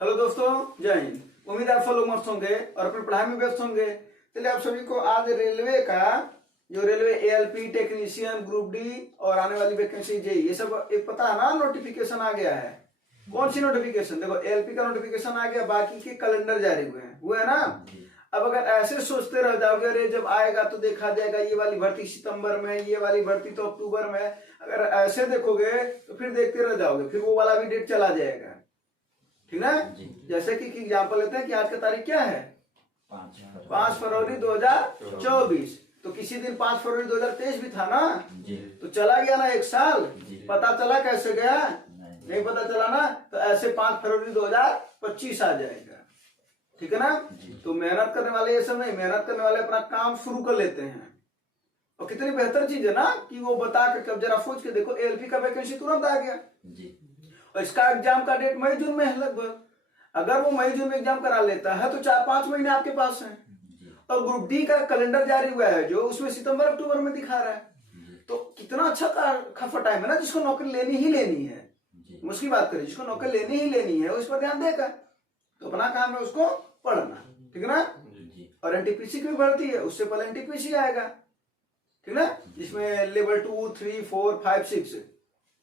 Hello दोस्तों, जय हिंद। उम्मीद है आप सब लोग मस्त होंगे और अपनी पढ़ाई में व्यस्त होंगे। चलिए आप सभी को आज रेलवे का जो railway ALP technician group D और आने वाली वैकेंसी जेई ये सब एक पता है ना, नोटिफिकेशन आ गया है। कौन सी नोटिफिकेशन? देखो एएलपी का नोटिफिकेशन आ गया, बाकी के कैलेंडर जारी हुए हैं ना। अब अगर ऐसे सोचते रह जाओगे अरे जब आएगा तो देखा जाएगा, ये वाली भर्ती सितंबर में, ये वाली भर्ती तो अक्टूबर में, अगर ऐसे देखोगे तो फिर देखते रह जाओगे, फिर वो वाला भी डेट चला जाएगा। ठीक ना? जैसे कि एग्जाम्पल लेते हैं कि आज का तारीख क्या है, 5 फरवरी 2024। तो किसी दिन 5 फरवरी 2023 भी था ना, तो चला गया ना एक साल। पता चला कैसे गया? नहीं पता चला ना। तो ऐसे 5 फरवरी 2025 आ जाएगा। ठीक है ना? तो मेहनत करने वाले ये सब नहीं, मेहनत करने वाले अपना काम शुरू कर लेते हैं। और कितनी बेहतर चीज है ना कि वो बता कर, कब जरा सोच के देखो, एएलपी का वैकेंसी तुरंत आ गया और इसका एग्जाम का डेट मई जून में है लगभग। अगर वो मई जून में एग्जाम करा लेता है तो 4-5 महीने आपके पास है। और ग्रुप डी का कैलेंडर जारी हुआ है जो उसमें सितंबर अक्टूबर में दिखा रहा है। तो कितना अच्छा खासा टाइम है ना, जिसको नौकरी लेनी ही लेनी है, मुश्किल बात करें, जिसको नौकरी लेनी ही लेनी है उस पर ध्यान देगा। तो अपना काम है उसको पढ़ना। ठीक है ना? और एनटीपीसी की भी भर्ती है, उससे पहले एनटीपीसी आएगा। ठीक है ना? जिसमें लेवल 2, 3, 4, 5, 6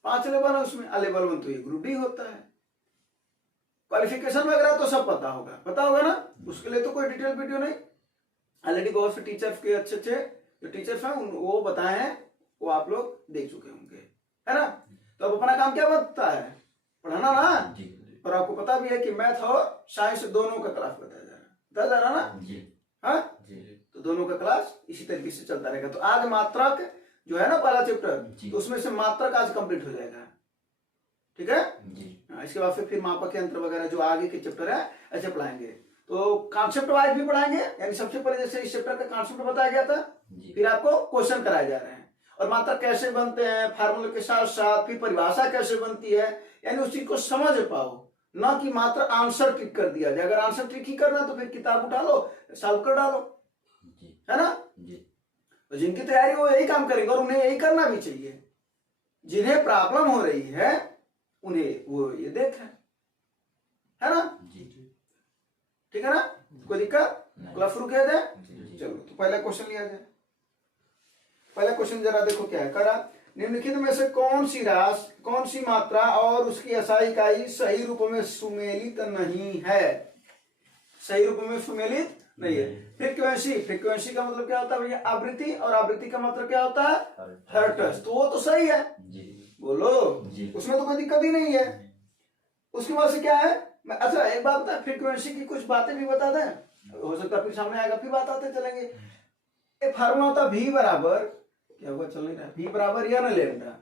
5 लेवल है उसमें। लेवल 1 तो ये ग्रुप डी होता है। क्वालिफिकेशन वगैरह तो सब पता होगा ना, उसके लिए तो कोई डिटेल वीडियो नहीं। ऑलरेडी बहुत से टीचर्स के अच्छे जो टीचर्स हैं वो बताए हैं, वो आप लोग देख चुके होंगे, है ना। तो अब अपना काम क्या बनता है? पढ़ाना ना। और आपको पता भी है कि मैथ और साइंस दोनों का क्लास बताया जा रहा है ना। हाँ, तो दोनों का क्लास इसी तरीके से चलता रहेगा। तो आज मात्रक जो है ना पहला चैप्टर, तो उसमें से मात्रक आज कंप्लीट हो जाएगा। ठीक है? इसके बाद फिर मापक यंत्र वगैरह जो आगे के चैप्टर है ऐसे पढ़ाएंगे। तो कॉन्सेप्ट वाइज भी पढ़ाएंगे, यानी सबसे पहले जैसे इस चैप्टर का कॉन्सेप्ट बताया गया था, फिर आपको क्वेश्चन कराए जा रहे हैं और मात्रक कैसे बनते हैं, फार्मूले के साथ साथ फिर परिभाषा कैसे बनती है, यानी उस चीज को समझ पाओ, ना कि मात्र आंसर ट्रिक कर दिया जाए। अगर आंसर ट्रिक ही करना तो फिर किताब उठा लो, सॉल्व कर डालो, है ना। तो जिनकी तैयारी वो यही काम करेंगे और उन्हें यही करना भी चाहिए। जिन्हें प्रॉब्लम हो रही है उन्हें वो ये देख है ना। ठीक है ना? कोई दिक्कत? क्लास शुरू किया जाए? चलो तो पहला क्वेश्चन लिया जाए। पहला क्वेश्चन जरा देखो क्या है। करा निम्नलिखित में से कौन सी मात्रा और उसकी SI इकाई सही रूप में सुमेलित नहीं है? सही रूप में सुमेलित नहीं है। फ्रीक्वेंसी का मतलब क्या होता है भैया? आवृत्ति। और आवृत्ति का मतलब क्या होता है? हर्ट्ज। तो वो तो सही है, बोलो, उसमें तो कोई दिक्कत ही नहीं है। उसके बाद से क्या है? अच्छा एक बात बता, फ्रीक्वेंसी की कुछ बातें भी बता दें, हो सकता है फिर सामने आएगा, फिर बताते चलेंगे। एक फार्मूला होता है V बराबर, क्या होगा चल नहीं रहा, V बराबर या ना लेमडा।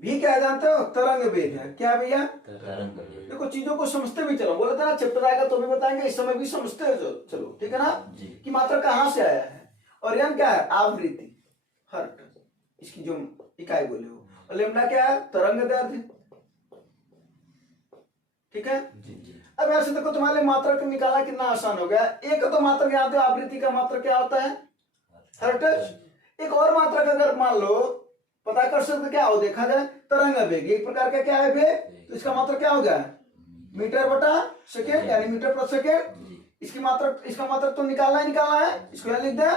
V क्या जानते हो? तरंग वेग है। क्या भैया? देखो चीजों को समझते भी चलो, बोले थे ना चैप्टर आएगा तो भी बताएंगे, इस समय भी समझते हो चलो। ठीक है ना? कि मात्रा कहां से आया है और यह क्या है? आवृत्ति, हर्ट्ज, इसकी जो इकाई बोले हो। और लेमडा क्या है? तरंग दैर्ध्य। ठीक है? अब ऐसे देखो तुम्हारे मात्रक निकालना कितना आसान हो गया। एक तो मात्रक जानते हो, आवृत्ति का मात्रक क्या होता है? हर्ट्ज। एक और मात्रक अगर मान लो पता कर सकते क्या हो, देखा जाए, तरंग वेग। एक प्रकार का क्या है वेग, तो इसका मात्रक क्या हो गया? मीटर बटा सेकेंड, यानी मीटर प्रति सेकेंड। इसका मात्रक तो निकालना है, इसको लिख दे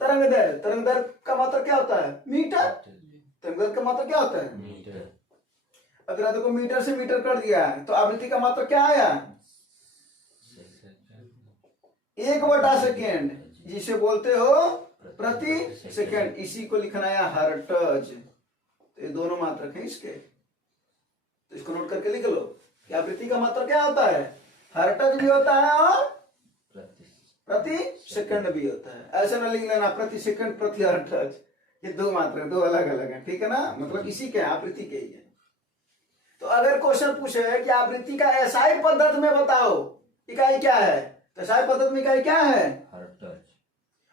तरंग दैर्ध्य का मात्रक क्या होता है? मीटर। तरंग दैर्ध्य का मात्रक क्या होता है? मीटर। अगर देखो मीटर से मीटर कर दिया है तो आवृत्ति का मात्रक क्या आया? 1/सेकेंड, जिसे बोलते हो प्रति सेकेंड। इसी को लिखना है हर्ट्ज। तो ये दोनों मात्रक हैं इसके, तो इसको नोट करके लिख लो कि आवृत्ति का मात्रक क्या होता है? हर्ट्ज भी होता है और प्रति सेकंड भी होता है। ऐसा ना लिख लेना प्रति सेकंड प्रति हर्ट्ज, ये दो मात्रक, दो अलग अलग है। ठीक है ना? मतलब इसी के आवृत्ति के ही है। तो अगर क्वेश्चन पूछे कि आवृत्ति का SI पद्धति में बताओ इकाई क्या है, तो SI पद्धति में इकाई क्या है? हर्ट्ज।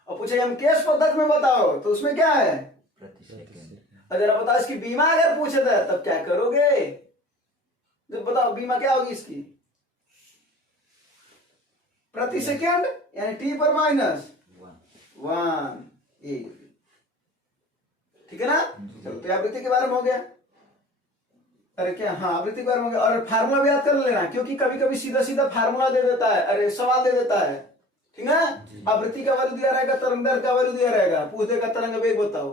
और पूछे MKS पद्धति में बताओ तो उसमें क्या है? प्रति सेकंड। अगर बताओ इसकी बीमा अगर पूछे थे तब क्या करोगे? जब बताओ बीमा क्या होगी इसकी? प्रति सेकंड, यानी T पर -1। ठीक है ना? चलो तो आवृत्ति के बारे में हो गया। अरे क्या, हाँ आवृत्ति के बारे में, और फार्मूला भी याद कर लेना, क्योंकि कभी कभी सीधा सीधा फार्मूला दे देता है, अरे सवाल दे देता है, ठीक है। आवृत्ति का वैल्यू दिया रहेगा, तरंग दैर्घ्य का वैल्यू दिया रहेगा, पूछ देगा तरंग वेग बताओ,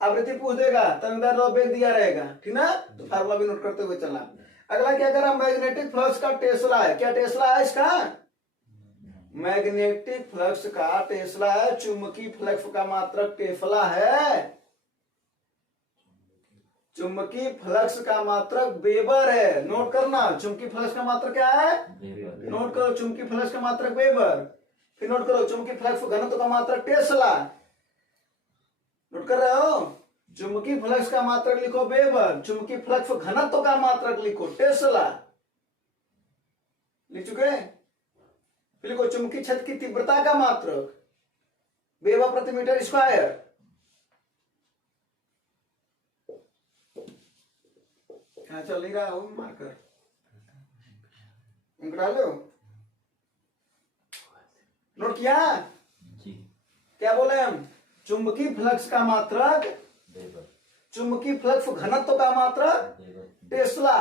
आवृत्ति पूछ देगा, तरंग दैर्घ्य और वेग दिया रहेगा, ठीक ना। तो फार्मूला भी नोट करते हुए चलना। अगला क्या करा, मैग्नेटिक फ्लक्स का टेस्ला है। क्या टेस्ला है इसका, मैग्नेटिक फ्लक्स का टेस्ला है। चुंबकीय फ्लक्स का मात्रक टेफ्ला है। चुंबकीय फ्लक्स का मात्रक वेबर है। नोट करना, चुंबकीय फ्लक्स का मात्रक क्या है, नोट करो, चुंबकीय फ्लक्स का मात्रक वेबर। फिर नोट करो, चुंबकीय फ्लक्स घनत्व का मात्रक टेस्ला। नोट कर रहे हो, चुंबकीय फ्लक्स का मात्रक लिखो वेबर, चुंबकीय फ्लक्स घनत्व का मात्रक लिखो टेस्ला। लिख चुके। फिर लिखो, चुंबकीय क्षेत्र की तीव्रता का मात्रक वेबर प्रति मीटर स्क्वायर। क्या चल नहीं रहा हो मार्कर, इंक डालो। नोट किया जी। क्या बोले हम, चुंबकीय फ्लक्स का मात्रक चुंबकीय फ्लक्स घनत्व का मात्रक टेस्ला।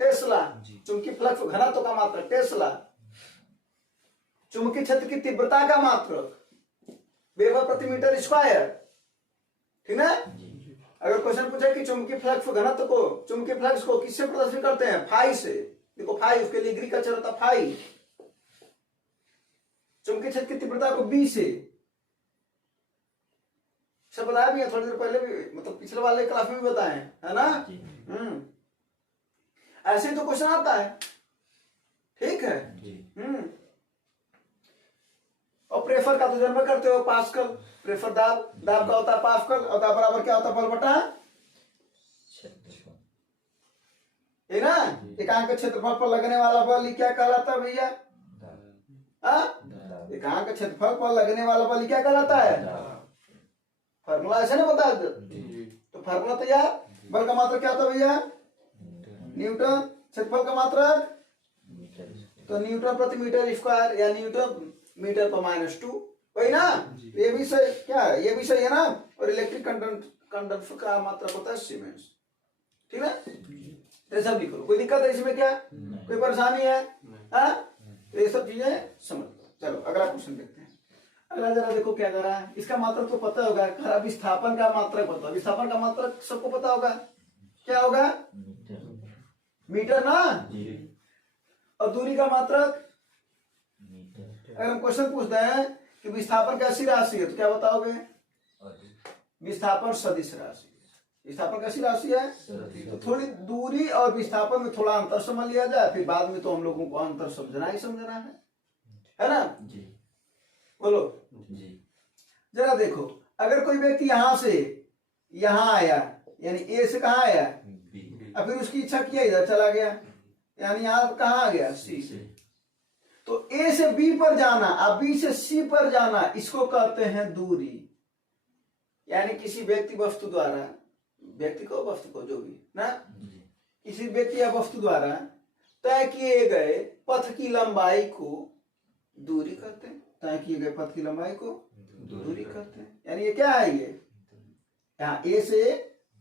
टेस्ला चुंबकीय फ्लक्स घनत्व का मात्रक टेस्ला। चुंबकीय क्षेत्र की तीव्रता का मात्रक वेबर प्रति मीटर स्क्वायर, ठीक है। अगर क्वेश्चन पूछे कि चुंबकीय फ्लक्स घनत्व को, चुंबकीय फ्लक्स को किससे प्रदर्शित करते हैं, फाई से। देखो फाई, उसके लिए एग्रीकल्चर होता फाई। चुंबकीय क्षेत्र की तीव्रता को बी से, सब बताया भी है थोड़ी देर पहले भी, मतलब पिछले वाले क्लास में भी बताए, है ना। ऐसे ही तो क्वेश्चन आता है, ठीक है। और प्रेफर का तो जन्म करते हो, पास्कल। प्रेफर दाब, दाब का होता है पास्कल, और दाब बराबर क्या होता है, बल बटा, है ना। एकांक क्षेत्रफल पर लगने वाला बल क्या कहलाता है भैया, एकांक क्षेत्रफल पर लगने वाला बल क्या कहलाता है। फार्मूला ऐसे ना बता दो, तो फार्मूला तैयार। बल का मात्रक क्या होता है भैया, न्यूटन। क्षेत्रफल का मात्रक तो न्यूटन प्रति मीटर स्क्वायर, या न्यूटन मीटर पर -2, वही ना। ये भी सही, क्या ये भी सही है ना। और इलेक्ट्रिक कंडक्टर का मात्रक होता है सीमेंस, ठीक है। ये सब लिखो, कोई दिक्कत है इसमें क्या, कोई परेशानी है, तो ये सब चीजें समझ लो। चलो अगला क्वेश्चन देखते हैं। अगला जरा देखो क्या कर रहा है, इसका मात्रक तो पता होगा, खरा विस्थापन का मात्रक बताओ। विस्थापन का मात्रक सबको पता होगा, क्या होगा, मीटर ना। और दूरी का मात्रक, अगर हम क्वेश्चन पूछते हैं कि विस्थापन कैसी राशि है, तो क्या बताओगे, विस्थापन सदिश राशि। विस्थापन कैसी राशि है, तो थोड़ी दूरी और विस्थापन में थोड़ा अंतर समझ लिया जाए, फिर बाद में तो हम लोगों को अंतर समझना ही समझना है ना जी। बोलो जी। जरा देखो, अगर कोई व्यक्ति यहां से यहां आया, यानी ए से कहा आया, और फिर उसकी इच्छा किया इधर चला गया, यानी यहां कहा आ गया, सी से। तो ए से बी पर जाना और बी से सी पर जाना, इसको कहते हैं दूरी। यानी किसी व्यक्ति वस्तु द्वारा, व्यक्ति को वस्तु को जो भी ना, किसी व्यक्ति या वस्तु द्वारा तय किए गए पथ की लंबाई को दूरी कहते हैं। तय किए गए पथ की लंबाई को दूरी कहते हैं। यानी ये क्या है, ये यहाँ ए से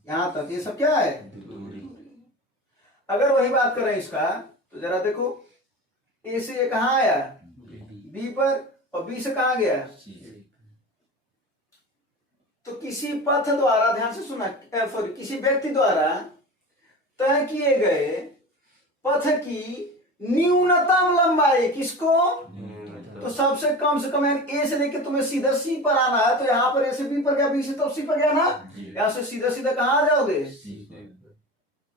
यहां तक ये सब क्या है, दूरी। अगर वही बात करें इसका, तो जरा देखो, ए से ये कहां आया, बी पर, और बी से कहां गया, तो किसी पथ द्वारा, ध्यान से सुना, सॉरी, किसी व्यक्ति द्वारा तय किए गए पथ की न्यूनतम लंबाई, किसको, तो सबसे कम से कम, यानी ए से लेके तुम्हें सीधा सी पर आना है, तो यहां पर ए से बी पर गया, बी से तो सी पर गया ना, यहां से सीधा सीधा कहां आ जाओगे,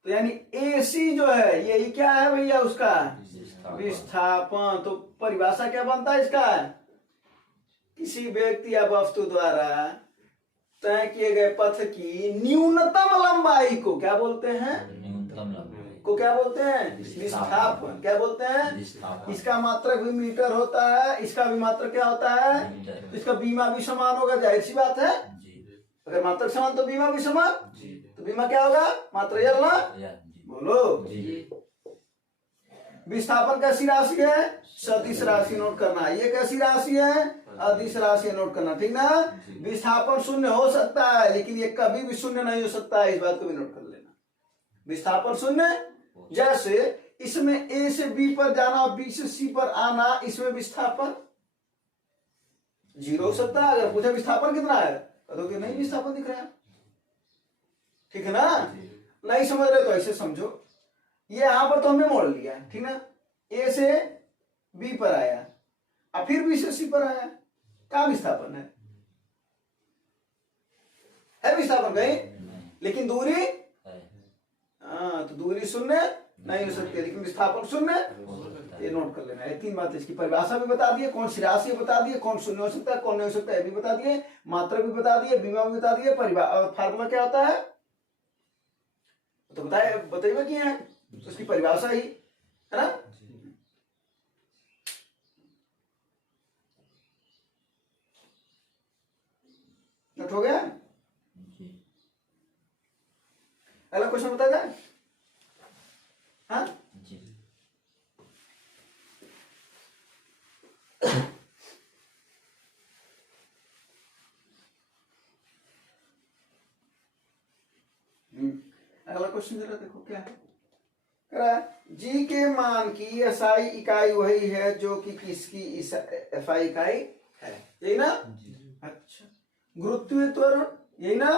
तो यानी ए सी जो है, यही क्या है भैया उसका विस्थापन। तो परिभाषा क्या बनता है इसका, किसी व्यक्ति या वस्तु द्वारा तय किए गए पथ की न्यूनतम लंबाई को क्या बोलते हैं, न्यूनतम लंबाई को क्या बोलते हैं, विस्थापन। क्या बोलते हैं, इसका मात्रक भी मीटर होता है, इसका भी मात्रक क्या होता है, तो इसका बीमा भी समान होगा, जाहिर सी बात है। अगर मात्रक समान तो बीमा भी समान, तो बीमा क्या होगा, मात्रक यल ना। बोलो, विस्थापन कैसी राशि है, सदिश राशि। नोट करना, ये कैसी राशि है, अदिश राशि। नोट करना, ठीक ना। विस्थापन शून्य हो सकता है, लेकिन ये कभी भी शून्य नहीं हो सकता है, इस बात को भी नोट कर लेना। विस्थापन शून्य। जैसे इसमें ए से बी पर जाना और बी से सी पर आना, इसमें विस्थापन 0 हो सकता है। अगर पूछे विस्थापन कितना है, कहोगे नहीं विस्थापन दिख रहा है, ठीक है ना। नहीं समझ रहे तो ऐसे समझो, ये यहां पर तो हमने मोड़ लिया, ठीक ना। ए से बी पर आया और फिर बी से सी पर आया, क्या विस्थापन है विस्थापन कहीं, लेकिन दूरी तो दूरी शून्य नहीं हो सकती, लेकिन विस्थापन शून्य। ये नोट कर लेना है। 3 बात, इसकी परिभाषा भी बता दिए, कौन सी राशि बता दिए, कौन शून्य हो सकता है कौन नहीं हो सकता है भी बता दिए, मात्रा भी बता दिए, बीमा भी बता दिए, फार्मूला क्या होता है तो बताइए कि है तो उसकी परिभाषा ही है ना। नोट हो गया। अगला क्वेश्चन बता जाए। हाँ अगला क्वेश्चन जरा देखो क्या है। जी के मान की एसआई इकाई वही है जो कि किसकी एफआई इकाई है, यही ना। अच्छा, गुरुत्वीय त्वरण यही ना।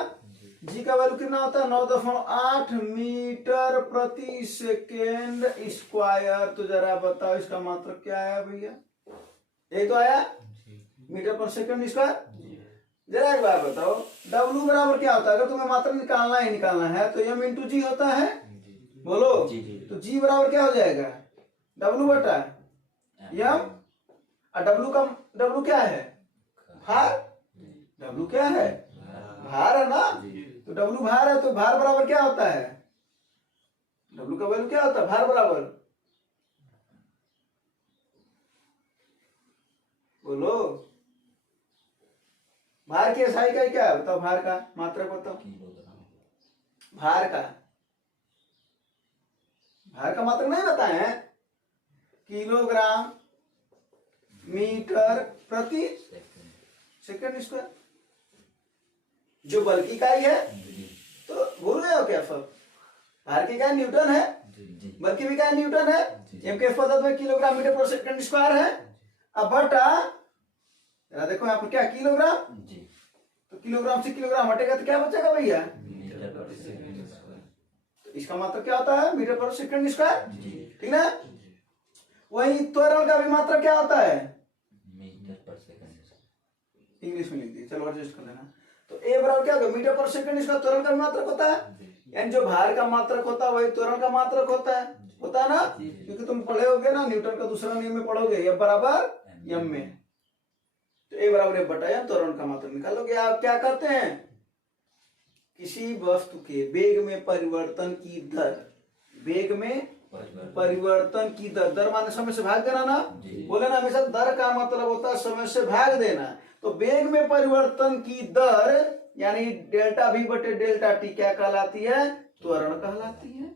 जी का वैल्यू कितना होता है 9.8 मीटर प्रति सेकेंड स्क्वायर। तो जरा बताओ इसका मात्रक क्या आया भैया, यही तो आया मीटर पर सेकेंड स्क्वायर। जरा एक बार बताओ W बराबर क्या होता है, अगर तुम्हें मात्रक निकालना ही निकालना है तो m इंटू जी होता है, बोलो। तो G बराबर क्या हो जाएगा W बटा m, और W क्या है भार, W क्या है भार है ना। तो W भार है, तो भार बराबर क्या होता है, W का वैल्यू क्या होता है भार बराबर, बोलो। भार की एसआई का क्या है बताओ, भार का मात्रक बताओ, भार का मात्रक नहीं बताए हैं, किलोग्राम मीटर प्रति सेकंड स्क्वायर। जो बल की इकाई है तो भूल गए हो क्या सब, भार की इकाई न्यूटन है, बल की इकाई न्यूटन है, एम के पदार्थ में किलोग्राम मीटर पर सेकंड स्क्वायर है। अब बटा देखो यहाँ पर क्या किलोग्राम, तो किलोग्राम से किलोग्राम हटेगा तो क्या बचेगा भैया, तो इसका मतलब क्या होता है मीटर पर सेकंड स्क्वायर, ठीक ना। वही त्वरण का भी मात्रा क्या होता है मीटर पर सेकंड, इंग्लिश में लिख दिए, चलो एडजस्ट कर लेना। तो ए बराबर क्या होगा मीटर पर सेकंड स्क्वायर, त्वरण का मात्रक होता है, यानी जो भार का मात्रक होता है वही त्वरण का मात्रक होता है ना। क्योंकि तुम पढ़े होगे ना न्यूटन का दूसरा नियम में पढ़ोगे, F बराबर m में, तो ए बराबर F बटा m त्वरण का मात्रक निकालोगे। आप क्या करते हैं, किसी वस्तु के वेग में परिवर्तन की दर, वेग में परिवर्तन की दर माने समय से भाग देना ना, बोले ना हमेशा दर का मतलब होता है समय से भाग देना। तो वेग में परिवर्तन की दर यानी डेल्टा v बटे डेल्टा t क्या कहलाती है, त्वरण कहलाती है,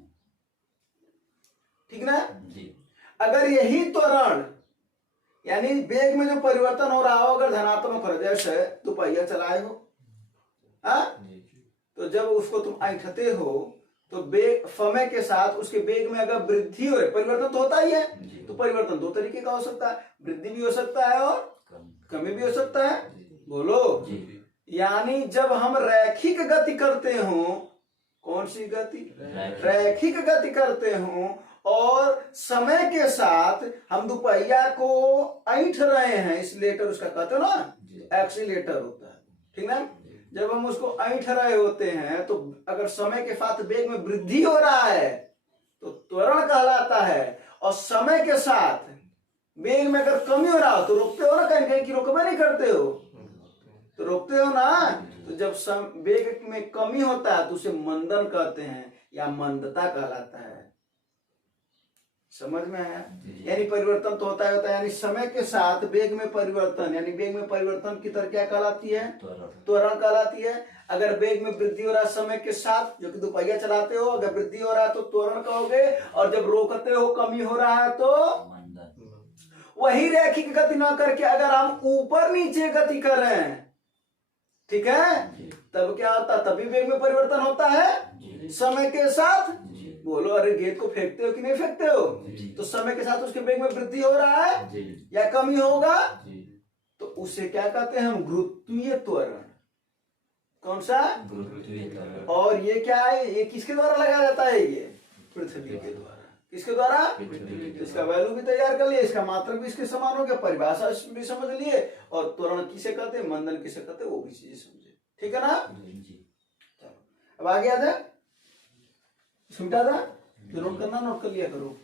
ठीक ना। अगर यही त्वरण यानी वेग में जो परिवर्तन हो रहा हो अगर धनात्मक हो, जैसे दुपहिया चलाए हो, तो जब उसको तुम ऐंठते हो तो वेग समय के साथ उसके वेग में अगर वृद्धि हो, परिवर्तन तो होता ही है, तो परिवर्तन दो तरीके का हो सकता है, वृद्धि भी हो सकता है और कमी भी हो सकता है, बोलो। यानी जब हम रैखिक गति करते हो, कौन सी गति, रैखिक गति करते हो और समय के साथ हम दुपहिया को ऐंठ रहे हैं, एक्सीलरेटर उसका कहते हो ना, एक्सीलरेटर होता है, ठीक ना। जब हम उसको ऐंठ रहे होते हैं तो अगर समय के साथ वेग में वृद्धि हो रहा है तो त्वरण कहलाता है, और समय के साथ वेग में अगर कमी हो रहा हो तो रोकते हो ना, कहीं कहीं की रोकबे नहीं करते हो, तो रोकते हो ना। तो जब वेग में कमी होता है तो उसे मंदन कहते हैं या मंदता कहलाता है, समझ में आया। यानी परिवर्तन तो होता है यानी समय के साथ वेग में परिवर्तन, यानी वेग में परिवर्तन की दर क्या कहलाती है, त्वरण कहलाती है। अगर वेग में वृद्धि हो रहा है समय के साथ, जो कि दुपहिया चलाते हो, अगर वृद्धि हो रहा है तो त्वरण कहोगे, और जब रोकते हो कमी हो रहा है तो वही रैखिक गति ना करके अगर हम ऊपर नीचे गति कर रहे हैं, ठीक है, तब क्या होता है, तभी वेग में परिवर्तन होता है समय के साथ, बोलो, अरे गेंद को फेंकते हो कि नहीं फेंकते हो? तो समय के साथ उसके वेग में वृद्धि हो रहा है या कमी होगा? तो उसे क्या कहते हैं हम? गुरुत्वीय त्वरण। कौन सा? और ये क्या है? ये किसके द्वारा लगाया जाता है? ये पृथ्वी के द्वारा। किसके द्वारा? इसका वैल्यू भी तैयार कर लिए, इसका मात्रक भी इसके समान हो गया, परिभाषा भी समझ लिए, और त्वरण किसे कहते हैं, मंदन किसे कहते हैं, वो भी चीजें समझे। ठीक है ना? चलो अब आगे आ जाए, मिटा था जो नोट करना नोट कर लिया करो।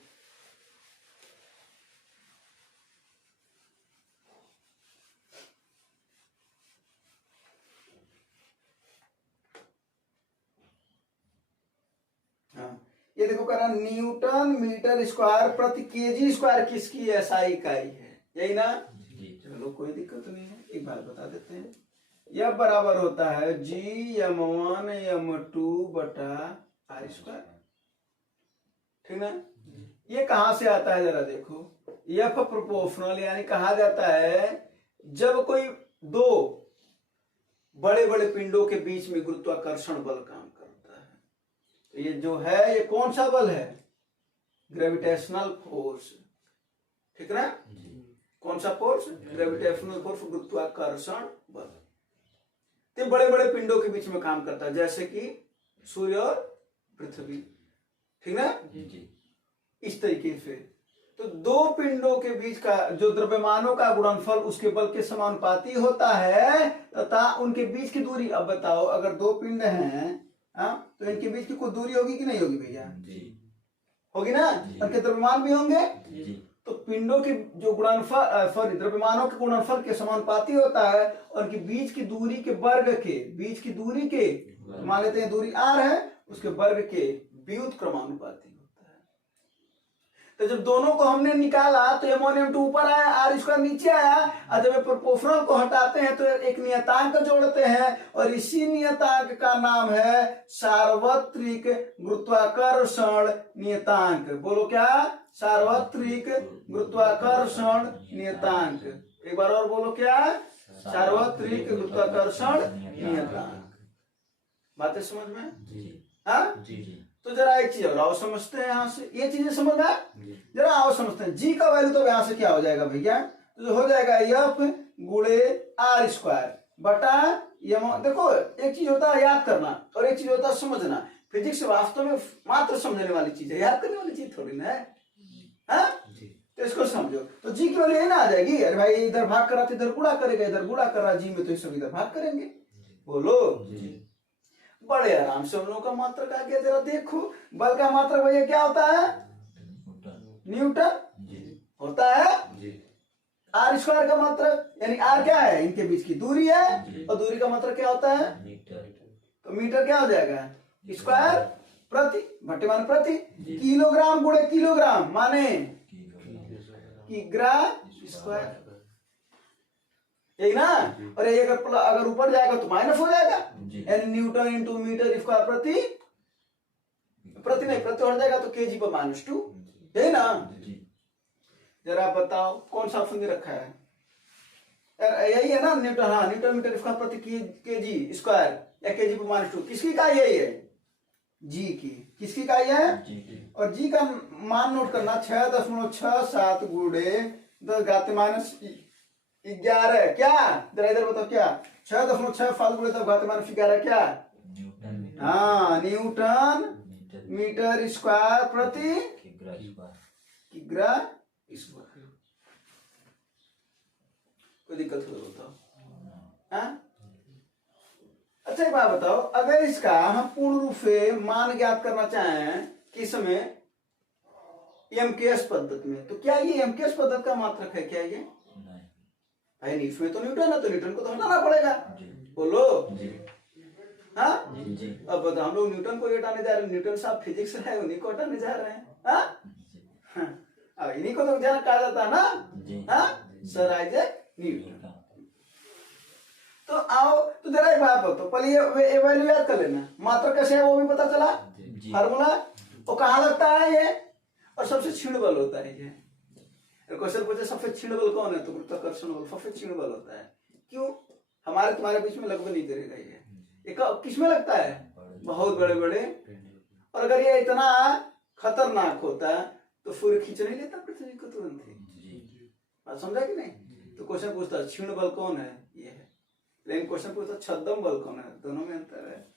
ये देखो कह रहा न्यूटन मीटर स्क्वायर प्रति केजी स्क्वायर किसकी एसआई इकाई है, यही ना? चलो कोई दिक्कत नहीं है, एक बार बता देते हैं। यह बराबर होता है G(m1 m2 बटा r स्क्वायर। ठीक ना? ये कहां से आता है जरा देखो, F प्रोपोर्शनल, यानी कहा जाता है जब कोई दो बड़े बड़े पिंडों के बीच में गुरुत्वाकर्षण बल काम करता है, तो ये जो है ये कौन सा बल है? Gravitational force. ठीक ना? कौन सा फोर्स? ग्रेविटेशनल फोर्स, गुरुत्वाकर्षण बल। तो बड़े बड़े पिंडों के बीच में काम करता है, जैसे कि सूर्य और पृथ्वी। ठीक ना? इस तरीके से तो दो पिंडों के बीच का जो द्रव्यमानों का गुणनफल उसके बल के समानुपाती होता है, तथा उनके बीच की दूरी। अब बताओ, अगर दो पिंड हैं तो इनके बीच की कोई दूरी होगी कि नहीं होगी भैया? होगी ना? उनके द्रव्यमान भी होंगे। तो पिंडों के जो गुणनफल, सॉरी, द्रव्यमानों के गुणनफल के समानुपाती होता है, और उनके बीच की दूरी के वर्ग के, बीच की दूरी के, मान लेते हैं दूरी r है, उसके वर्ग के व्युत्क्रमानुपाती होता है। तो जब दोनों को हमने निकाला तो m1 m2 ऊपर आया, r स्क्वायर नीचे आया, और जब प्रोपोर्शनल को हटाते हैं तो एक नियतांक जोड़ते हैं, और इसी नियतांक का नाम है सार्वत्रिक गुरुत्वाकर्षण नियतांक। बोलो क्या? सार्वत्रिक गुरुत्वाकर्षण नियतांक। एक बार और बोलो क्या? सार्वत्रिक गुरुत्वाकर्षण नियतांक। बातें समझ में? हाँ जी। तो जरा एक चीज और आओ समझते हैं, यहां से ये चीजें समझ में, जरा आओ समझते हैं। जी का वैल्यू तो यहां से क्या हो जाएगा भैया? तो हो जाएगा F गुणे r स्क्वायर बटा यम। देखो एक चीज होता है याद करना, और एक चीज होता है समझना। फिजिक्स वास्तव में मात्र समझने वाली चीज है, याद करने वाली चीज थोड़ी ना है। तो इसको समझो। तो जी की वैल्यू यही ना आ जाएगी, अरे भाई इधर भाग करा तो इधर गुणा करेगा, इधर गुणा कर रहा जी में तो सब इधर भाग करेंगे। बोलो बड़े आराम से हम लोगों का मात्रक आ गया। जरा देखो बल का मात्रक भैया क्या होता है? न्यूटन होता है। आर स्क्वायर का मात्रक, यानी आर क्या है? इनके बीच की दूरी है, और दूरी का मात्रक क्या होता है? तो मीटर क्या हो जाएगा? स्क्वायर प्रति, भट्टे माने प्रति, किलोग्राम गुणे किलोग्राम माने किग्रा स्क्वायर, यही ना? और ये अगर ऊपर जाएगा तो माइनस हो जाएगा, यानी न्यूटन इंटू मीटर स्क्वायर प्रति, प्रति नहीं, प्रति हो जाएगा तो केजी पर -2, यही ना? जरा बताओ कौन सा ऑप्शन दे रखा है? यही है ना न्यूटन? हाँ, न्यूटन मीटर स्क्वायर प्रति केजी स्क्वायर या केजी पर -2। किसकी इकाई है ये? जी की। किसकी इकाई है? और जी का मान नोट करना 6.67 गुणे 10⁻11। क्या? जरा इधर बताओ क्या? 6.6 गुणे 10⁻11 क्या? हाँ, न्यूटन मीटर स्क्वायर प्रति किग्रा स्क्वायर। कोई दिक्कत हो बताओ? हाँ? अच्छा एक बात बताओ, अगर इसका हम पूर्ण रूप से मान ज्ञात करना चाहें किस में? एमकेएस पद्धति में, तो क्या ये एमकेएस पद्धति का मात्रक है क्या ये? भाई नहीं, इसमें तो न्यूटन है, तो न्यूटन को तो हटाना पड़ेगा। बोलो हाँ? अब बताओ, हम लोग न्यूटन को हटाने जा रहे हैं, न्यूटन साहब फिजिक्स है उन्हीं को हटाने जा रहे हैं। अब इन्हीं को तो जाना कहा जाता है ना? Sir Isaac Newton. तो आओ तो जरा एक बात बताओ, पहले ये वैल्यू याद कर लेना, मात्रक कैसे है वो भी पता चला, फार्मूला। और कहाँ लगता है ये? और सबसे क्षीण बल होता है ये। क्वेश्चन पूछे सबसे क्षीण बल कौन है, तो गुरुत्वाकर्षण बल सबसे क्षीण बल होता है। क्यों? हमारे तुम्हारे बीच में लगभग नहीं करेगा ये। किस में लगता है? बहुत बड़े बड़े। और अगर ये इतना खतरनाक होता तो सूर्य खींच नहीं लेता पृथ्वी को तुरंत ही। बात समझा कि नहीं? तो क्वेश्चन पूछता क्षीण बल कौन है, ये है। लेकिन क्वेश्चन पूछता छद्म बल कौन है, दोनों में अंतर है।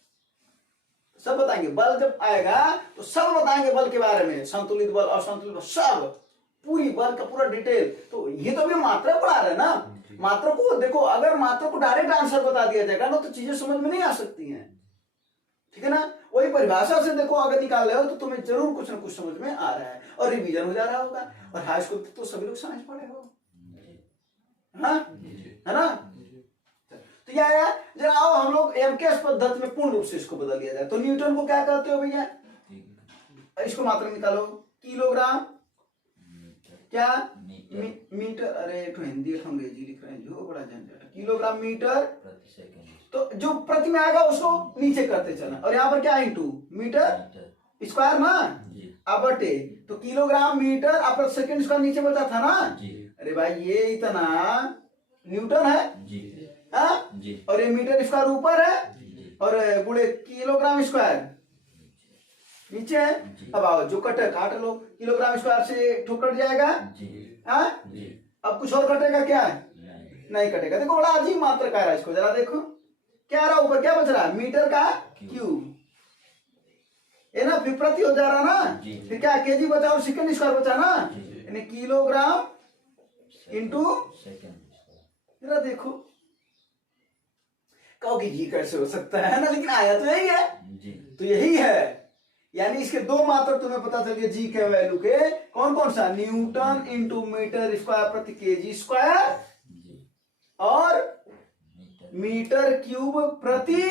सब बताएंगे बल जब आएगा तो सब बताएंगे बल के बारे में, संतुलित बल असंतुलित बल सब, पूरी बल का पूरा डिटेल। तो ये तो अभी मात्रा पढ़ा रहे ना, मात्रा को देखो, अगर मात्रा को डायरेक्ट आंसर बता दिया जाएगा ना तो चीजें समझ में नहीं आ सकती हैं, ठीक है ना। वही परिभाषा से देखो अगर निकाल रहे हो तो तुम्हें जरूर कुछ ना कुछ समझ में आ रहा है और रिवीजन हो जा रहा होगा। और हाई स्कूल तो सभी लोग साइंस पढ़े हो, हाँ है ना। तो क्या है, जरा आओ हम लोग एमकेएस पद्धति में पूर्ण रूप से इसको बदल दिया जाए। तो न्यूटन को क्या कहते हो भैया, इसको मात्रा निकालो, किलोग्राम क्या मीटर, अरे तो हिंदी अंग्रेजी लिख रहे हैं जो बड़ा झंझट। किलोग्राम मीटर प्रति सेकंड, तो जो प्रति में आएगा उसको नीचे करते चलना, और यहाँ पर क्या इंटू मीटर स्क्वायर ना, अब बटे तो किलोग्राम मीटर आप प्रति सेकंड स्क्वायर नीचे बचा था ना। अरे भाई ये इतना न्यूटन है जी, हाँ जी, और ये मीटर स्क्वायर ऊपर है और गुणे किलोग्राम स्क्वायर नीचे है। अब आओ जो कटे काट लो, किलोग्राम स्क्वायर से ठोकर जाएगा, हाँ अब कुछ और कटेगा क्या, नहीं कटेगा। देखो बड़ा अजीब मात्रा का है, इसको जरा देखो क्या रहा ऊपर, क्या बच रहा है मीटर का क्यूब, है ना, फिर प्रति हो जा रहा ना, फिर क्या केजी बचा और सेकंड स्क्वायर बचा ना, यानी किलोग्राम इंटू सेकंड। जरा देखो कहोगे ये कैसे हो सकता है ना, लेकिन आया तो यही है जी। तो यही है, यानी इसके दो मात्रक तुम्हें पता चल गया जी के वैल्यू के, कौन कौन सा, न्यूटन इंटू मीटर स्क्वायर प्रति केजी स्क्वायर और मीटर क्यूब प्रति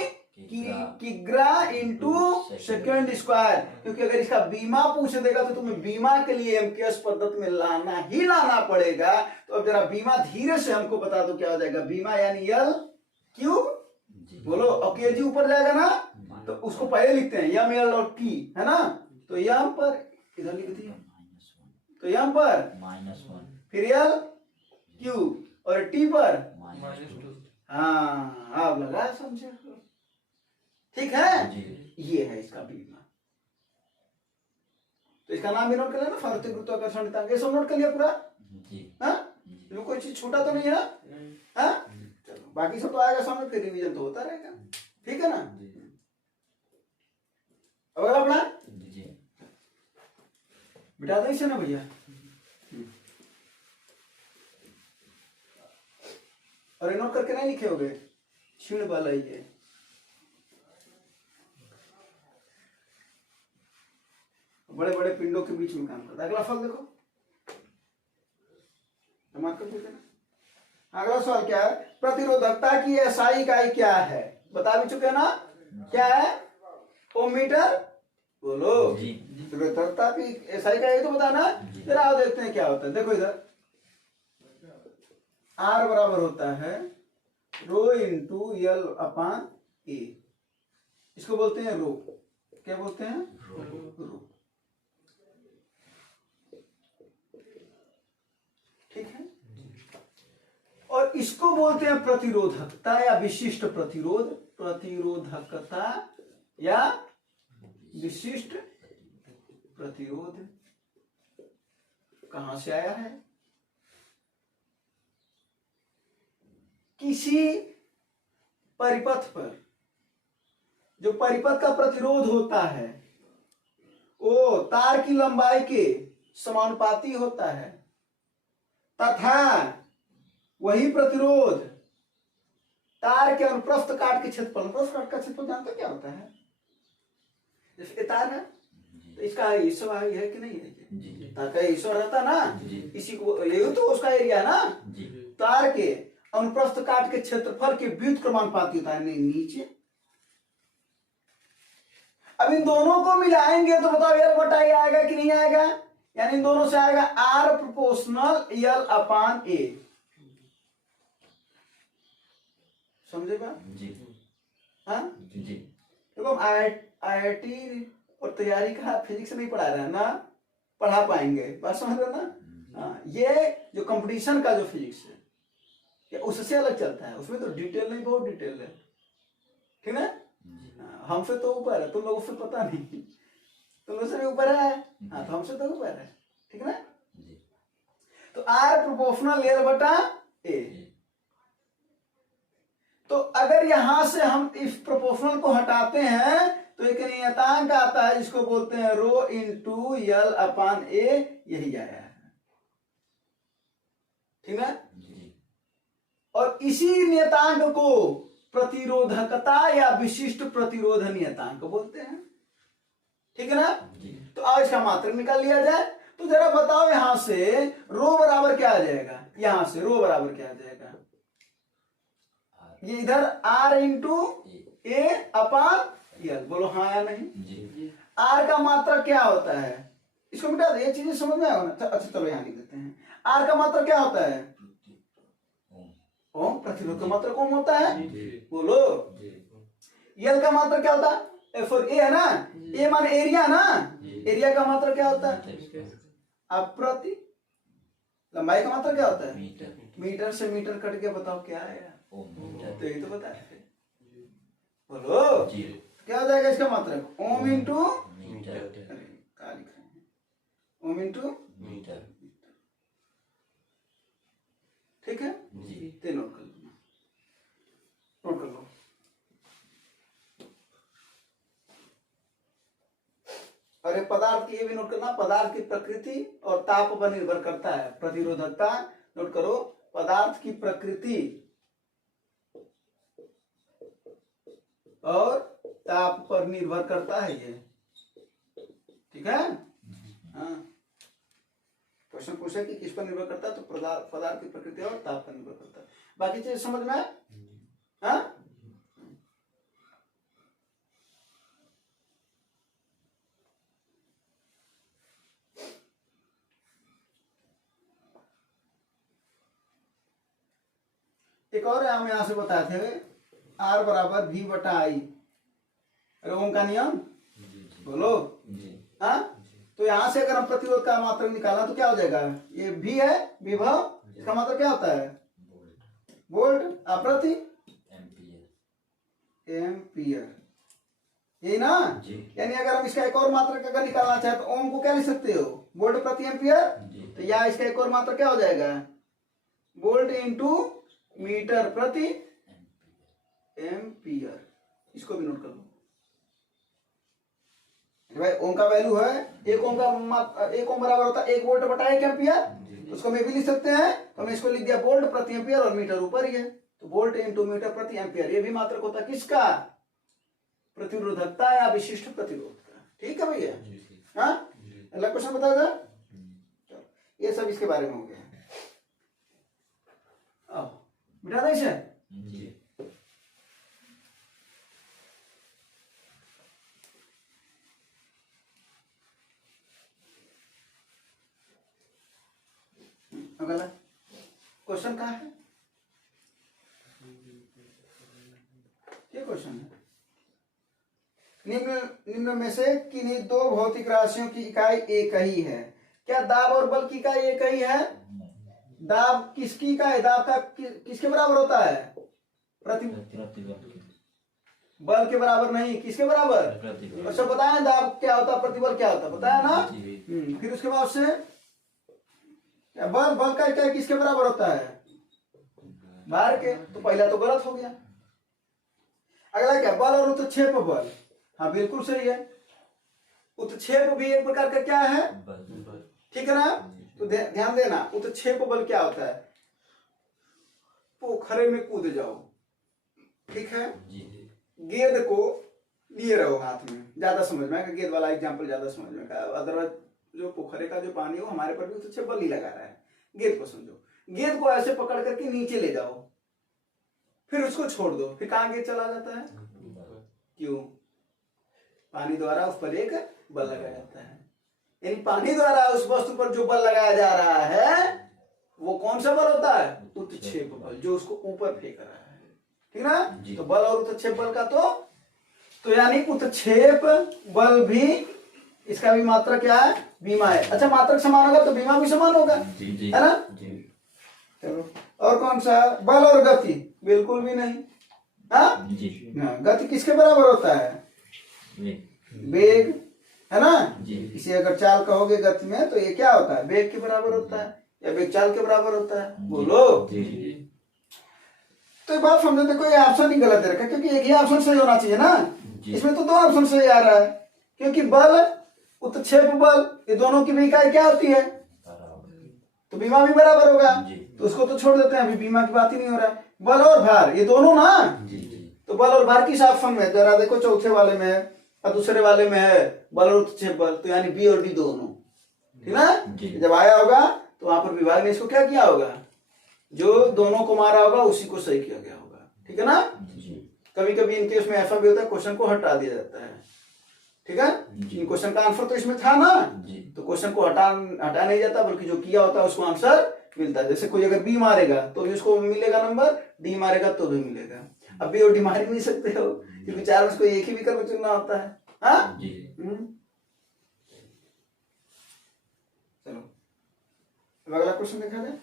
किग्रा इंटू सेकेंड स्क्वायर। क्योंकि अगर इसका बीमा पूछ देगा तो तुम्हें बीमा के लिए एमकेएस पद्धति में लाना पड़ेगा। तो अब जरा बीमा धीरे से हमको बता दो क्या हो जाएगा, बीमा यानी एल क्यूब बोलो, और केजी ऊपर जाएगा ना तो उसको पहले लिखते हैं एम एल और टी, है ना। तो एम पर इधर लिख दिया, तो एम पर -1, फिर एल क्यूब और टी पर -2। हाँ आप लगा समझे, ठीक है जी। ये है इसका बीमा। तो इसका नाम भी नोट कर लेना, फर्ती गुरुत्वाकर्षण नियतांक, ये सब नोट कर लिया पूरा जी। हाँ कोई चीज छूटा तो नहीं है ना, हाँ चलो बाकी सब तो आएगा सामने, फिर रिवीजन तो होता रहेगा, ठीक है ना। अब अगला अपना बिठा दो इसे ना भैया, और नोट करके नहीं लिखे होगे, क्षीण बल है ये। बड़े बड़े पिंडों के बीच में काम करता है। अगला सवाल देखो, मार्क कर देना। अगला सवाल क्या है, प्रतिरोधकता की एसआई इकाई क्या है, बता भी चुके ना, क्या है ओम मीटर, बोलो प्रतिरोधकता की एसआई इकाई तो बताना। जरा आओ देखते हैं क्या होता है। देखो इधर आर बराबर होता है रो इंटू एल अपान ए, इसको बोलते हैं रो, क्या बोलते हैं रो, ठीक है। और इसको बोलते हैं प्रतिरोधकता या विशिष्ट प्रतिरोध, प्रतिरोधकता या विशिष्ट प्रतिरोध कहां से आया है, किसी परिपथ पर जो परिपथ का प्रतिरोध होता है वो तार की लंबाई के समानुपाती होता है, तथा वही प्रतिरोध तार के अनुप्रस्थ काट के क्षेत्रफल, अनुप्रस्थ काट का क्षेत्रफल जानते क्या होता है, जैसे तार है तो इसका हिस्सा है कि नहीं है, तार का हिस्सा रहता ना, इसी को यही तो उसका एरिया है ना। तार के अनुप्रस्थ काट के क्षेत्रफल के व्युत्क्रमानुपाती होता है, नहीं नीचे। अब इन दोनों को मिलाएंगे तो बताओ एल बटा ए आएगा कि नहीं आएगा, यानी इन दोनों से आएगा आर प्रोपोर्शनल एल अपान ए, समझेगा जी, हाँ जी। देखो IIT और तैयारी का फिजिक्स नहीं पढ़ा रहा है ना, पढ़ा पाएंगे, बात समझ रहे ना। हाँ ये जो कंपटीशन का जो फिजिक्स है ये उससे अलग चलता है, उसमें तो डिटेल नहीं, बहुत डिटेल है, ठीक है। हमसे तो ऊपर है, तुम लोगों से पता नहीं, तुम लोग से भी ऊपर है, हाँ तो हमसे तो ऊपर है, ठीक ना। तो आर प्रोपोर्शनल एल बटा ए। तो अगर यहां से हम इस प्रोपोर्शनल को हटाते हैं तो एक नियतांक आता है जिसको बोलते हैं रो इंटू यल अपान ए, यही आया है, ठीक है। और इसी नियतांक को प्रतिरोधकता या विशिष्ट प्रतिरोध नियतांक बोलते हैं, ठीक है ना। तो आज का मात्रक निकाल लिया जाए। तो जरा बताओ यहां से रो बराबर क्या आ जाएगा, यहां से रो बराबर क्या आ जाएगा, ये इधर आर इंटू ए अपान यल, बोलो हाँ या नहीं। आर का मात्रक क्या होता है, इसको मिटा दो, ये चीजें समझ में आओ ना। अच्छा चलो यहां लिख देते हैं। आर का मात्रक क्या होता है, ओम। प्रतिरोध का मात्रक ओम होता है, बोलो। यल का मात्रक क्या होता है, फॉर ए है ना, ए माने एरिया ना, एरिया का मात्रक क्या होता है, अब प्रति लंबाई का मात्रक क्या होता है, मीटर से मीटर कट के बताओ क्या आएगा, तो यही तो बताया, बोलो क्या हो जाएगा इसका मात्रक, ओम इंटू मीटर, क्या लिख रहे हैं, ओम इंटू मीटर, ठीक है जी। ते नोट कर लो, नोट कर लो। और ये पदार्थ की ये भी नोट करना, पदार्थ की प्रकृति और ताप पर निर्भर करता है प्रतिरोधकता, नोट करो, पदार्थ की प्रकृति और ताप पर निर्भर करता है ये, ठीक है। हाँ क्वेश्चन पूछा कि किस पर निर्भर करता है, तो पदार्थ की प्रकृति और ताप पर निर्भर करता है। बाकी चीज समझ में, हाँ एक और हम यहां से बताए थे, आर बराबर वी बटा आई, अरे ओम का नियम, बोलो हाँ। तो यहां से अगर हम प्रतिरोध का मात्रक निकालना तो क्या हो जाएगा, ये भी है विभव, इसका मतलब क्या होता है, वोल्ट, प्रति एम्पियर, यही ना। यानी अगर हम इसका एक और मात्रक अगर निकालना चाहे तो ओम को क्या लिख सकते हो, वोल्ट प्रति एम्पियर। तो या इसका एक और मात्रक क्या हो जाएगा, वोल्ट इंटू मीटर प्रति एम्पियर, इसको भी नोट कर लो भाई। ओम का वैल्यू है, एक ओम बराबर होता है 1 वोल्ट बटा 1 एम्पियर, उसको मैं भी लिख सकते हैं, तो मैं इसको लिख दिया वोल्ट प्रति एम्पियर और मीटर ऊपर ही है, तो वोल्ट इंटू मीटर प्रति एम्पियर, ये भी मात्रक होता है किसका, प्रतिरोधकता या विशिष्ट प्रतिरोध का, ठीक है भैया। हाँ अगला क्वेश्चन बताओ, ये सब इसके बारे में हो गया, बिठा दे इसे। अगला क्वेश्चन कहाँ है, ये क्वेश्चन है, निम्न में से किन्हीं दो भौतिक राशियों की इकाई एक ही है, क्या दाब और बल की इकाई एक ही है, दाब किसकी इकाई, दाब का किसके बराबर होता है, बल के बराबर नहीं, किसके बराबर, अच्छा बताया दाब क्या होता है, प्रतिबल क्या होता है, बताया ना। फिर उसके बाद से बल का क्या किसके बराबर होता है, भार के, तो पहला तो गलत हो गया। अगला क्या, बल और उत्क्षेप बल, हाँ बिल्कुल सही है, उत्क्षेप भी एक प्रकार का क्या है, ठीक है ना। तो ध्यान देना, उत्क्षेप बल क्या होता है, पोखरे में कूद जाओ, ठीक है, गेंद को लिए रहो हाथ में, ज्यादा समझ में आएगा, गेंद वाला एग्जांपल ज्यादा समझ में आएगा, अदरवाइज जो पोखरे का जो पानी हो हमारे पर भी उत्क्षेप बल ही लगा रहा है, गेंद को समझो, गेंद को ऐसे पकड़ करके नीचे ले जाओ, फिर उसको छोड़ दो, फिर कहाँ गेंद चला जाता है, क्यों, पानी द्वारा उस पर एक बल लगाया जाता है, यानी पानी द्वारा उस वस्तु पर जो बल लगाया जा रहा है वो कौन सा बल होता है, उत्क्षेप बल, जो उसको ऊपर फेंक रहा है, ठीक ना। तो बल और उत्क्षेप बल का तो यानी उत्क्षेप बल भी, इसका भी मात्रक क्या है, बीमा है। अच्छा मात्रक समान होगा तो बीमा भी समान होगा, है ना। चलो और कौन सा, बल और गति, बिल्कुल भी नहीं, हाँ गति किसके बराबर होता है, वेग, है ना। इसे अगर चाल कहोगे गति में तो ये क्या होता है, वेग के बराबर होता है या वेग चाल के बराबर होता है, बोलो। तो बात समझो, देखो ये ऑप्शन ही गलत है रखा, क्योंकि एक ही ऑप्शन सही होना चाहिए ना, इसमें तो दो ऑप्शन सही आ रहा है, क्योंकि बल उत्क्षेप बल ये दोनों की भी इकाई क्या होती है, तो बीमा भी बराबर होगा, तो उसको तो छोड़ देते हैं, अभी बीमा की बात ही नहीं हो रहा है। बल और भार ये दोनों ना, तो बल और भार किस ऑप्शन में, जरा देखो चौथे वाले में है और दूसरे वाले में है बल और उत्क्षेप बल, तो यानी बी और डी दोनों, ठीक ना। जब आया होगा तो वहां पर विभाग ने इसको क्या किया होगा, जो दोनों को मारा होगा उसी को सही किया गया होगा, ठीक है ना। कभी कभी इनके उसमें ऐसा भी होता है क्वेश्चन को हटा दिया जाता है, ठीक है। क्वेश्चन का आंसर तो इसमें था ना, तो क्वेश्चन को हटा नहीं जाता, बल्कि जो किया होता है उसको आंसर मिलता है। जैसे कोई अगर बी मारेगा तो भी उसको मिलेगा नंबर, डी मारेगा तो भी मिलेगा। अब बी और डी मार नहीं सकते हो, क्योंकि चार में से कोई एक ही विकल्प चुनना होता है। हाँ चलो अब अगला क्वेश्चन देखा जाए।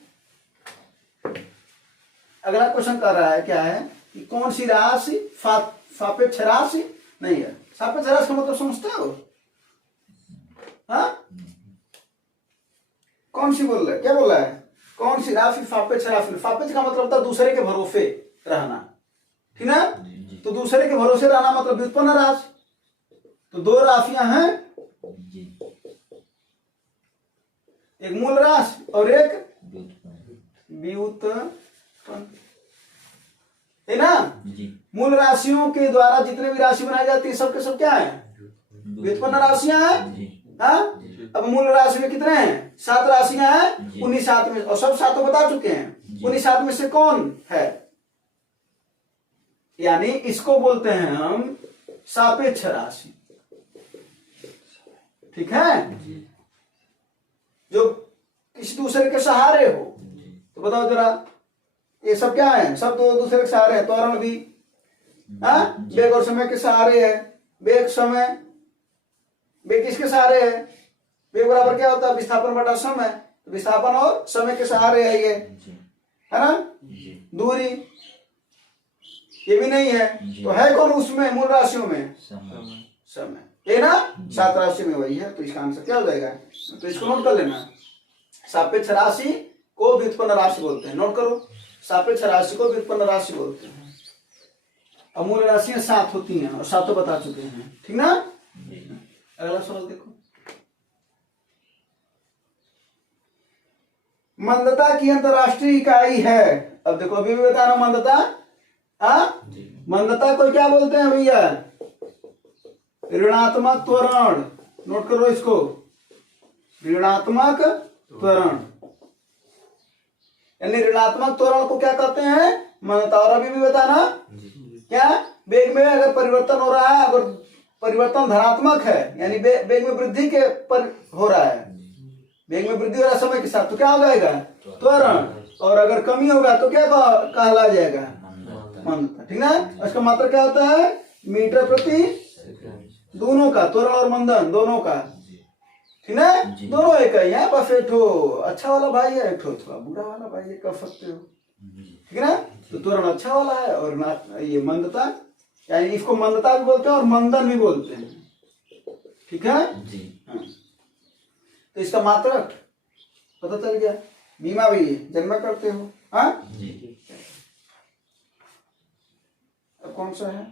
अगला क्वेश्चन कर रहा है क्या है कि कौन सी राशि सापेक्ष राशि नहीं है। सापेक्ष राशि का मतलब समझते हो, हाँ कौन सी बोल रहा है, क्या बोल रहा है, कौन सी राशि सापेक्ष राशि। सापेक्ष का मतलब होता है दूसरे के भरोसे रहना, ठीक ना। तो दूसरे के भरोसे रहना मतलब व्युत्पन्न राशि। तो दो राशियां हैं, एक मूल राशि और एक व्युत्पन्न, है ना। मूल राशियों के द्वारा जितने भी राशि बनाई जाती है सबके सब क्या है, व्युत्पन्न राशियां हैं। हाँ अब मूल राशि में कितने हैं, 7 राशियां हैं, उन्हीं 7 में, और सब 7 बता चुके हैं, उन्हीं 7 में से कौन है, यानी इसको बोलते हैं हम सापेक्ष राशि, ठीक है। जो किसी दूसरे के सहारे हो, तो बताओ जरा ये सब क्या है, सब दो दूसरे के सहारे हैं। त्वरण भी वेग और समय के सहारे है। वेग समय, वेग किसके सहारे है, वेग बराबर क्या होता है, विस्थापन बटा समय, तो विस्थापन और समय के सहारे है ये, है ना। दूरी ये भी नहीं है, तो है कौन उसमें मूल राशियों में, समय, ये ना 7 राशि में वही है, तो इसका आंसर क्या हो जाएगा। तो इसको नोट कर लेना, सापेक्ष राशि को व्युत्पन्न राशि बोलते हैं, नोट करो, सापेक्ष राशि को व्युत्पन्न राशि बोलते हैं। अब मूल राशियां 7 होती हैं और 7 बता चुके हैं, ठीक ना। अगला सवाल देखो, मंदता की अंतरराष्ट्रीय इकाई है। अब देखो अभी भी बताना मंदता, मंदता को क्या बोलते हैं भैया, ऋणात्मक त्वरण, नोट करो इसको, ऋणात्मक त्वरण, यानी ऋणात्मक त्वरण को क्या कहते हैं, मंदता। और अभी भी बताना क्या, वेग में अगर परिवर्तन हो रहा है, अगर परिवर्तन धनात्मक है यानी वेग में वृद्धि के पर हो रहा है, वेग में वृद्धि हो रहा है समय के साथ, तो क्या हो जाएगा, त्वरण। और अगर कमी होगा तो क्या कहला जाएगा, मंदता, ठीक ना। इसका मात्रा क्या होता है, मीटर प्रति, दोनों का, त्वरण और मंदन दोनों का, ठीक ना, दोनों एक है। बस एक ठो अच्छा वाला भाई है, एक ठो थोड़ा बुरा वाला भाई है, कर सकते हो, ठीक है ना। तो त्वरण अच्छा वाला है और ये मंदता, यानी इसको मंदता भी बोलते हैं और मंदन भी बोलते हैं, ठीक है। हाँ। तो इसका मात्रक पता चल गया, बीमा भी जन्म करते हो, हाँ। अब कौन सा है,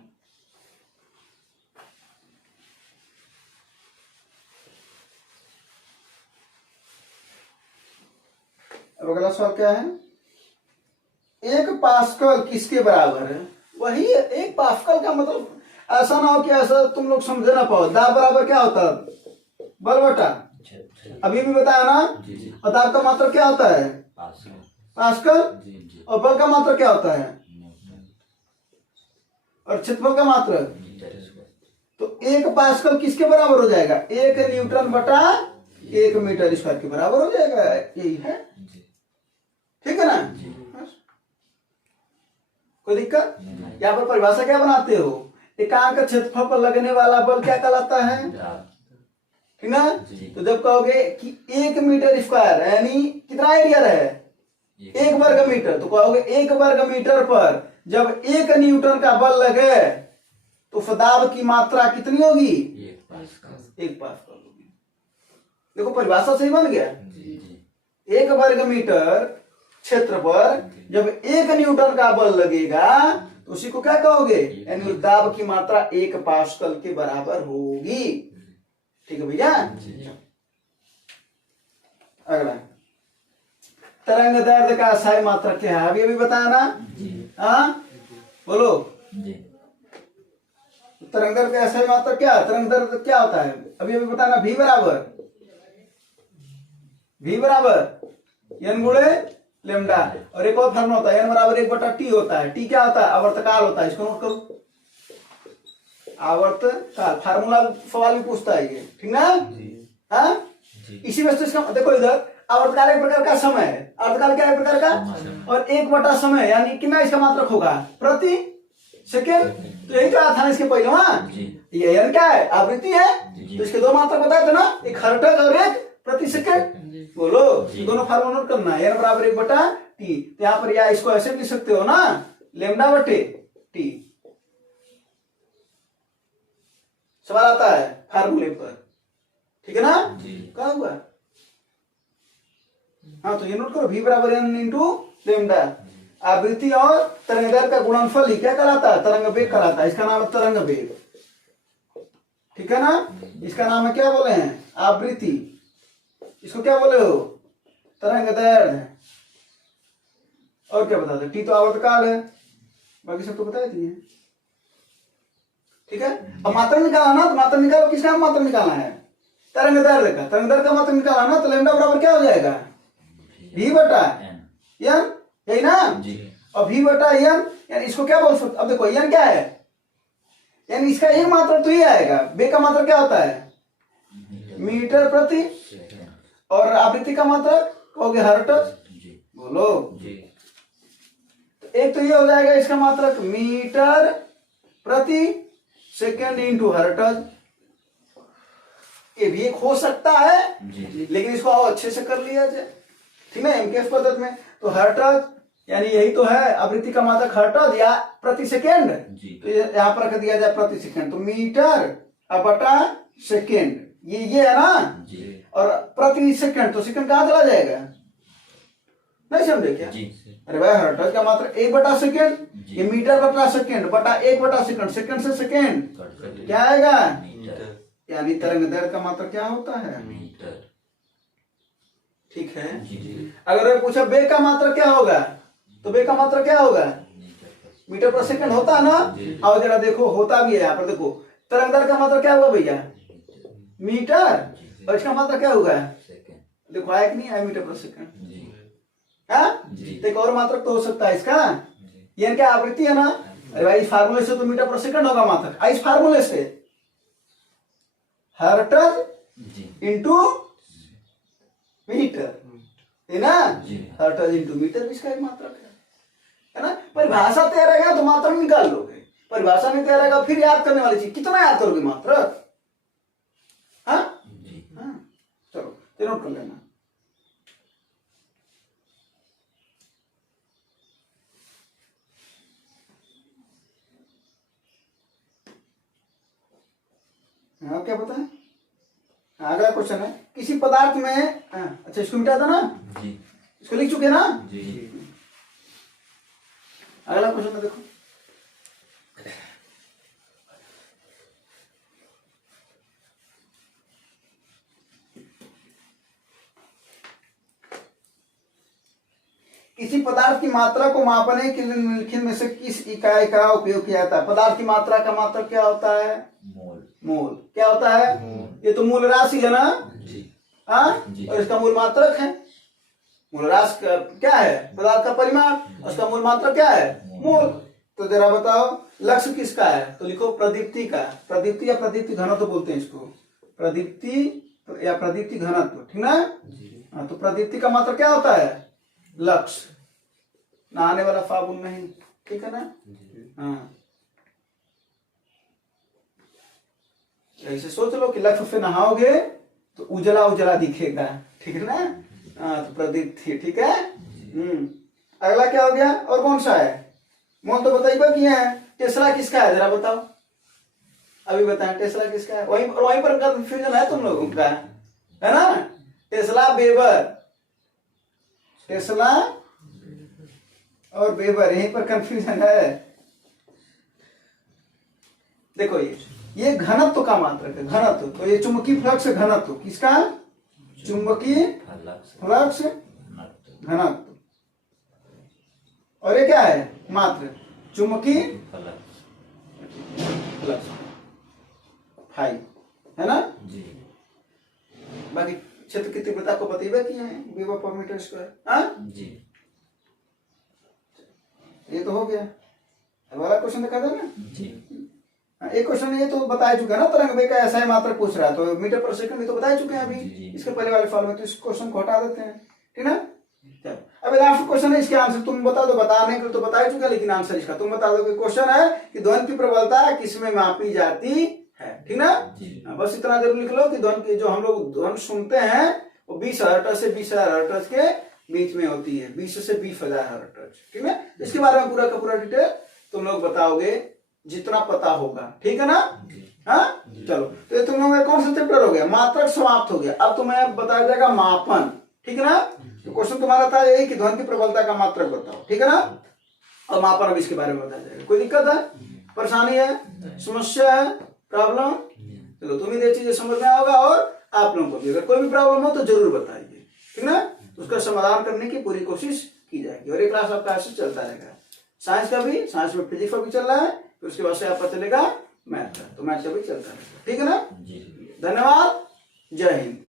अब अगला सवाल क्या है, 1 पास्कल किसके बराबर है। वही 1 पास्कल का मतलब ऐसा ना हो कि ऐसा तुम लोग समझे ना पाओ। दाब बराबर क्या होता है, बल बटा, अभी भी बताया ना। और दाब का मात्रा क्या होता है, पास्कल, और बल का मात्रा क्या होता है, और क्षेत्रफल का मात्रा। तो 1 पास्कल किसके बराबर हो जाएगा, 1 न्यूटन बटा 1 मीटर स्क्वायर के बराबर हो जाएगा, यही है, ठीक है ना। कोई दिक्कत, यहाँ पर परिभाषा क्या बनाते हो, एकांक क्षेत्रफल पर लगने वाला बल क्या कहलाता है, ठीक ना। तो जब कहोगे कि 1 मीटर स्क्वायर यानी कितना एरिया रहे, 1 वर्ग मीटर, तो कहोगे 1 वर्ग मीटर पर जब 1 न्यूटन का बल लगे तो दाब की मात्रा कितनी होगी, 1 पास्कल होगी। देखो परिभाषा सही बन गया। 1 वर्ग मीटर क्षेत्र पर जब 1 न्यूटन का बल लगेगा तो उसी को क्या कहोगे, यानी दाब की मात्रा 1 पास्कल के बराबर होगी। ठीक है भैया। अगला तरंग दैर्ध्य का अस्थायी मात्रक क्या है, अभी बताया ना। हाँ बोलो। तरंग दैर्ध्य का अस्थायी मात्रक क्या, तरंग दैर्ध्य क्या होता है, अभी बताना। v बराबर n गुणे लेमडा, और एक और फॉर्मूला होता है n बराबर 1/t होता है। t क्या होता है, आवर्तकाल होता है। इसको नोट करो, आवर्तकाल। फार्मूला सवाल भी पूछता है ये, ठीक ना। हाँ इसी वजह से इसका देखो, इधर आवर्तकाल एक प्रकार का समय है, आवर्तकाल क्या है प्रकार का, और 1 समय यानी कितना इसका मात्रक होगा, प्रति सेकेंड। तो यही तो था इसके पहले। हाँ ये n क्या है, आवृत्ति है, तो इसके 2 मात्रक बताए थे ना, एक हर्ट्ज और एक प्रति सेकेंड। बोलो, दोनों फार्मूला नोट करना है। n बराबर 1/t, तो यहाँ पर या इसको ऐसे भी लिख सकते हो ना, लेमडा बटे t। सवाल आता है फार्मूले पर, ठीक है ना। क्या हुआ, हाँ तो ये नोट करो, v बराबर n इंटू लेमडा। आवृत्ति और तरंग दैर्ध्य का गुणनफल ही क्या कहलाता है, तरंग वेग कहलाता है। इसका नाम है तरंग वेग, ठीक है ना। इसका नाम है क्या बोले हैं, आवृत्ति। इसको क्या बोले हो, तरंग दैर्ध्य। और क्या बताते, टी तो आवर्तकाल है, बाकी सब तो बताए थे। ठीक है। अब मात्रा निकालना ना, तो मात्रा निकालो, किसका मात्रा निकालना है, तरंग दैर्ध्य का। तरंग दैर्ध्य का मात्रा निकालना ना, तो लेमडा बराबर क्या हो जाएगा, v बटा n, यही ना। और v बटा n, यानी इसको क्या बोल सकते, अब देखो n क्या है, यानी इसका एक मात्रा तो ही आएगा। बे का मात्रा क्या होता है, मीटर प्रति, और आवृत्ति का मात्रा कहोगे हर्ट्ज। बोलो, तो एक तो ये हो जाएगा इसका मात्रक मीटर प्रति सेकेंड इंटू हर्ट्ज। ये भी एक हो सकता है, लेकिन इसको और अच्छे से कर लिया जाए, ठीक है, एमकेएस पद्धति में। तो हर्ट्ज यानी यही तो है, आवृत्ति का मात्रक हर्ट्ज या प्रति सेकेंड, तो यहाँ पर रख दिया जाए प्रति सेकेंड। तो मीटर बटा सेकेंड, ये है ना। और प्रति सेकंड, तो सेकंड कहां चला जाएगा, नहीं समझे क्या। अरे भाई हर्ट्ज का मात्रा 1/सेकंड, ये मीटर बटा सेकंड बटा 1/सेकंड, सेकंड से सेकंड क्या आएगा, यानी तरंग दैर्ध्य का मात्रा क्या होता है, मीटर। ठीक है। अगर पूछा वेग का मात्रा क्या होगा, तो वेग का मात्रा क्या होगा, मीटर पर सेकंड होता है ना। और जरा देखो होता भी है, यहाँ पर देखो तरंग दैर्ध्य का मात्रा क्या होगा भैया, मीटर, और इसका मात्रा क्या होगा, देखो आया कि नहीं आया, मीटर पर सेकंड। एक और मात्रक तो हो सकता है इसका, ये क्या आवृत्ति है ना। अरे भाई इस फार्मूले से तो मीटर पर सेकंड होगा मात्रक, इस फार्मूले से हर्ट्ज इंटू मीटर है ना, हर्ट्ज इंटू मीटर भी इसका एक मात्रक है ना। परिभाषा तैयार रहेगा तो मात्रक निकाल लोगे, परिभाषा नहीं तैयार रहेगा फिर याद करने वाली चीज, कितना याद करोगे मात्रक। हाँ चलो तो नोट कर लेना। हाँ क्या पता है, अगला क्वेश्चन है, किसी पदार्थ में अच्छा इसको मिटा था ना जी, इसको लिख चुके ना जी। अगला क्वेश्चन है देखो, किसी पदार्थ की मात्रा को मापने के लिए निम्नलिखित में से किस इकाई का उपयोग किया जाता है। पदार्थ की मात्रा का मात्रक क्या होता है, मोल। मोल क्या होता है, ये तो मूल राशि है ना जी। और इसका मूल मात्रक है, मूल राशि क्या है, पदार्थ का परिमाण, उसका मूल मात्रक क्या है, मोल। तो जरा बताओ लक्ष्य किसका है, तो लिखो प्रदीप्ति का, प्रदीप्ति या प्रदीप्ति घनत्व बोलते हैं इसको, प्रदीप्ति या प्रदीप्ति घनत्व, ठीक ना। तो प्रदीप्ति का मात्रक क्या होता है, लक्ष्य, नहाने वाला साबुन नहीं, ठीक है ना। हाँ ऐसे सोच लो कि लक्ष्य से नहाओगे तो उजला उजला दिखेगा, ठीक है ना। तो प्रदीप्ति, ठीक है। अगला क्या हो गया, और कौन सा है, मोल तो बताइए कि है, टेस्ला किसका है जरा बताओ। अभी बताएं टेस्ला किसका है? वहीं पर कंफ्यूजन है तुम लोगों का, है ना? टेस्ला वेबर, टेस्ला और वेबर, यहीं पर कंफ्यूजन है। देखो ये घनत्व का मात्रक है, घनत्व। तो ये चुंबकीय फ्लक्स घनत्व किसका? चुंबकीय फ्लक्स घनत्व। और ये क्या है? मात्र चुंबकीय फ्लक्स फाई, है ना जी। बाकी क्षेत्र की तीव्रता को बतेबे किए हैं, वेबर पर मीटर स्क्वायर। हाँ जी, ये तो हो गया। वाला क्वेश्चन देखा था ना जी। एक क्वेश्चन ये तो बता चुके हैं ना, तरंग वेग का ऐसा ही मात्रक पूछ रहा है, तो मीटर पर सेकंड में तो बता चुके हैं अभी इसके पहले वाले फॉर्म में, तो इस क्वेश्चन को हटा देते हैं, ठीक ना। अब लास्ट क्वेश्चन है, इसके आंसर तुम बता दो। बताने के तो बता ही चुका, लेकिन आंसर इसका तुम बता दो। क्वेश्चन है कि ध्वनि की प्रबलता किसमें मापी जाती है, ठीक ना। बस इतना जरूर लिख लो कि ध्वनि की जो हम लोग ध्वनि सुनते हैं वो 20 हर्ट्ज से 20,000 हर्ट्ज के बीच में होती है, 20 से 20,000 हर्ट्ज, ठीक है। इसके बारे में पूरा का पूरा डिटेल तुम लोग बताओगे जितना पता होगा, ठीक है ना। हाँ चलो, तो तुम लोग कौन सा चैप्टर हो गया? मात्रक समाप्त हो गया। अब तुम्हें बताया जाएगा मापन, ठीक है ना। तो क्वेश्चन तुम्हारा था यही कि ध्वनि की प्रबलता का मात्रक बताओ, ठीक है ना। और मापन अब इसके बारे में बताया जाएगा। कोई दिक्कत है, परेशानी है, समस्या है, प्रॉब्लम? चलो तुम ही चीजें समझ में आओगा, और आप लोगों को भी अगर कोई भी प्रॉब्लम हो तो जरूर बताइए, ठीक ना। उसका समाधान करने की पूरी कोशिश की जाएगी। और ये क्लास आपका ऐसे चलता रहेगा। साइंस का भी, साइंस में फिजिक्स का भी चल रहा है, फिर उसके बाद से आपका चलेगा मैथ का, तो मैथ का भी चलता रहेगा, ठीक है ना। धन्यवाद, जय हिंद।